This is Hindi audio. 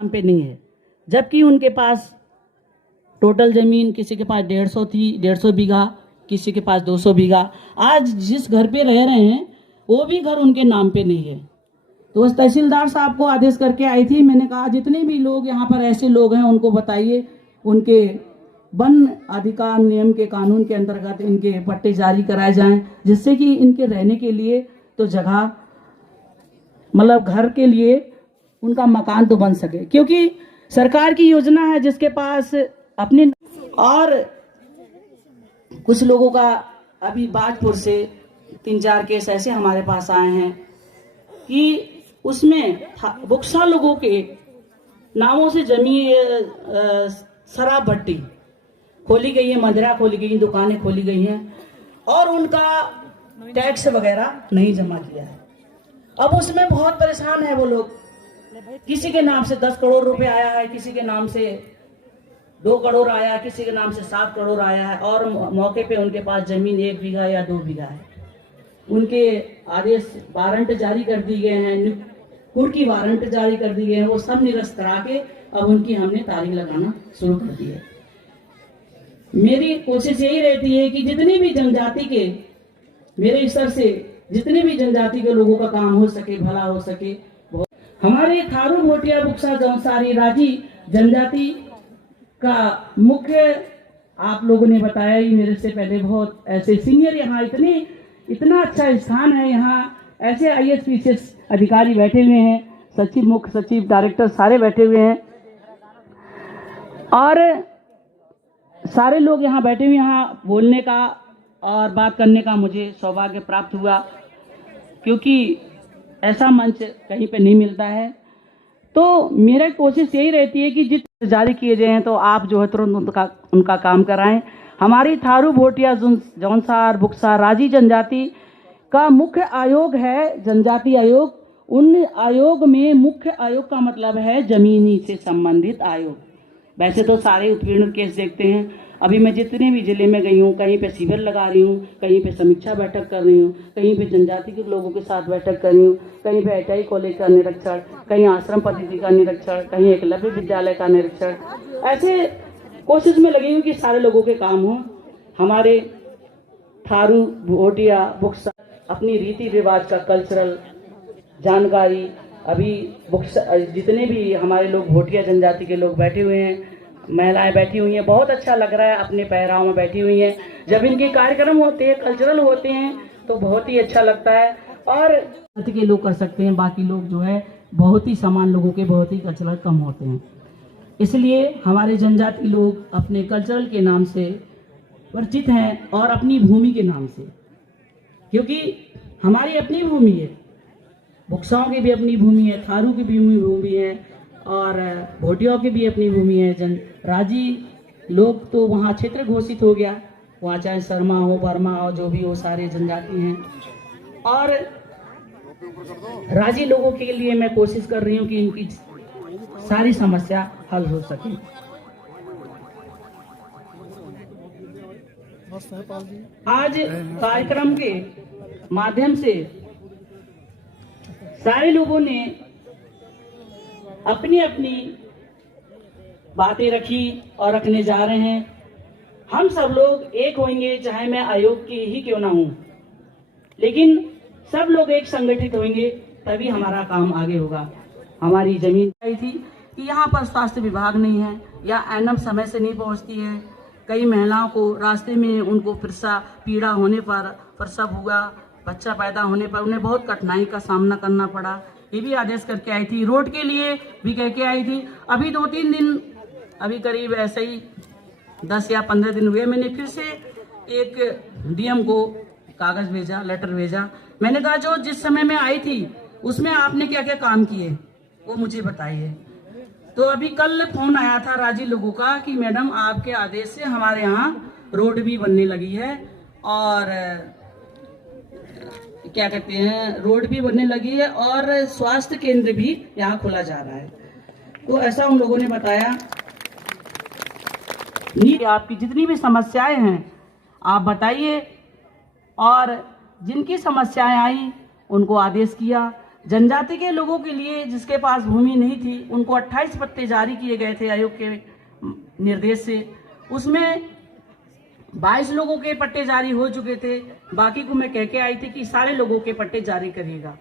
नाम पे नहीं है, जबकि उनके पास टोटल जमीन किसी के पास 150 थी, 150 बीघा, किसी के पास 200 बीघा। आज जिस घर पे रह रहे हैं वो भी घर उनके नाम पे नहीं है। तो उस तहसीलदार साहब को आदेश करके आई थी, मैंने कहा जितने भी लोग यहाँ पर ऐसे लोग हैं उनको बताइए, उनके वन अधिकार नियम के कानून के अंतर्गत इनके पट्टे जारी कराए जाएं, जिससे कि इनके रहने के लिए तो जगह, मतलब घर के लिए उनका मकान तो बन सके। क्योंकि सरकार की योजना है जिसके पास अपने, और कुछ लोगों का अभी बाजपुर से 3-4 केस ऐसे हमारे पास आए हैं कि उसमें बुक्सा लोगों के नामों से जमीन, शराब भट्टी खोली गई है, मदिरा खोली गई, दुकानें खोली गई हैं और उनका टैक्स वगैरह नहीं जमा किया है। अब उसमें बहुत परेशान है वो लोग। किसी के नाम से 10 करोड़ रुपए आया है, किसी के नाम से 2 करोड़ आया, किसी के नाम से 7 करोड़ आया है, और मौके पे उनके पास जमीन 1 बीघा या 2 बीघा है। उनके आदेश वारंट जारी कर दिए गए हैं, कुर्की वारंट जारी कर दिए गए हैं, वो सब निरस्त करा के अब उनकी हमने तारीख लगाना शुरू कर दी है। मेरी कोशिश यही रहती है कि जितनी भी जनजाति के, मेरे स्तर से जितने भी जनजाति के लोगों का काम हो सके, भला हो सके। हमारे थारू भोटिया बुक्सा जौनसारी राजी जनजाति का मुख्य, आप लोगों ने बताया ही मेरे से पहले, बहुत ऐसे सीनियर यहाँ इतना अच्छा स्थान है, यहाँ ऐसे IAS PCS अधिकारी बैठे हुए हैं, सचिव, मुख्य सचिव, डायरेक्टर सारे बैठे हुए हैं और सारे लोग यहाँ बैठे हुए। यहाँ बोलने का और बात करने का मुझे सौभाग्य प्राप्त हुआ, क्योंकि ऐसा मंच कहीं पे नहीं मिलता है। तो मेरा कोशिश यही रहती है कि जितने जारी किए गए हैं तो आप जो है तुरंत उनका काम कराएं। हमारी थारू भोटिया जौनसार बुक्सा राजी जनजाति का मुख्य आयोग है जनजाति आयोग। उन आयोग में मुख्य आयोग का मतलब है जमीनी से संबंधित आयोग। वैसे तो सारे उत्पीड़न केस देखते हैं। अभी मैं जितने भी जिले में गई हूँ, कहीं पे शिविर लगा रही हूँ, कहीं पे समीक्षा बैठक कर रही हूँ, कहीं पे जनजाति के लोगों के साथ बैठक कर रही हूँ, कहीं पे ITI कॉलेज का निरीक्षण, कहीं आश्रम पद्धति का निरीक्षण, कहीं एकलव्य विद्यालय का निरीक्षण। ऐसे कोशिश में लगी हूँ कि सारे लोगों के काम हों। हमारे थारू भोटिया बुक्सा अपनी रीति रिवाज का कल्चरल जानकारी, अभी बुक्सा जितने भी हमारे लोग भोटिया जनजाति के लोग बैठे हुए हैं, महिलाएं बैठी हुई हैं, बहुत अच्छा लग रहा है, अपने पहराव में बैठी हुई हैं। जब इनके कार्यक्रम होते हैं, कल्चरल होते हैं, तो बहुत ही अच्छा लगता है। और के लोग कर सकते हैं, बाकी लोग जो है बहुत ही समान लोगों के बहुत ही कल्चरल कम होते हैं। इसलिए हमारे जनजाति लोग अपने कल्चरल के नाम से परिचित हैं और अपनी भूमि के नाम से, क्योंकि हमारी अपनी भूमि है, बुक्साओं की भी अपनी भूमि है, थारू की भी भूमि है और भोटियों की भी अपनी भूमि है। राजी लोग तो वहाँ क्षेत्र घोषित हो गया, वहाँ चाहे शर्मा हो, वर्मा हो, जो भी हो, सारे जनजाति हैं। और राजी लोगों के लिए मैं कोशिश कर रही हूँ कि इनकी सारी समस्या हल हो सके। आज कार्यक्रम के माध्यम से सारे लोगों ने अपनी अपनी बातें रखी और रखने जा रहे हैं। हम सब लोग एक होंगे, चाहे मैं आयोग की ही क्यों ना हूं, लेकिन सब लोग एक संगठित होंगे तभी हमारा काम आगे होगा। हमारी जमीन आई थी कि यहाँ पर स्वास्थ्य विभाग नहीं है या एनम समय से नहीं पहुँचती है। कई महिलाओं को रास्ते में उनको प्रसव पीड़ा होने पर, प्रसव हुआ, बच्चा पैदा होने पर उन्हें बहुत कठिनाई का सामना करना पड़ा। ये भी आदेश करके आई थी। रोड के लिए भी कह के आई थी। अभी 2-3 दिन, अभी करीब ऐसे ही 10 या 15 दिन हुए, मैंने फिर से एक DM को कागज भेजा, लेटर भेजा। मैंने कहा जो जिस समय में आई थी उसमें आपने क्या क्या काम किए वो मुझे बताइए। तो अभी कल फोन आया था राजी लोगों का कि मैडम आपके आदेश से हमारे यहाँ रोड भी बनने लगी है और क्या कहते हैं, रोड भी बनने लगी है और स्वास्थ्य केंद्र भी यहाँ खोला जा रहा है। तो ऐसा उन लोगों ने बताया। आपकी जितनी भी समस्याएं हैं आप बताइए, और जिनकी समस्याएं आई उनको आदेश किया। जनजाति के लोगों के लिए जिसके पास भूमि नहीं थी उनको 28 पट्टे जारी किए गए थे आयोग के निर्देश से। उसमें 22 लोगों के पट्टे जारी हो चुके थे, बाकी को मैं कह के आई थी कि सारे लोगों के पट्टे जारी करिएगा।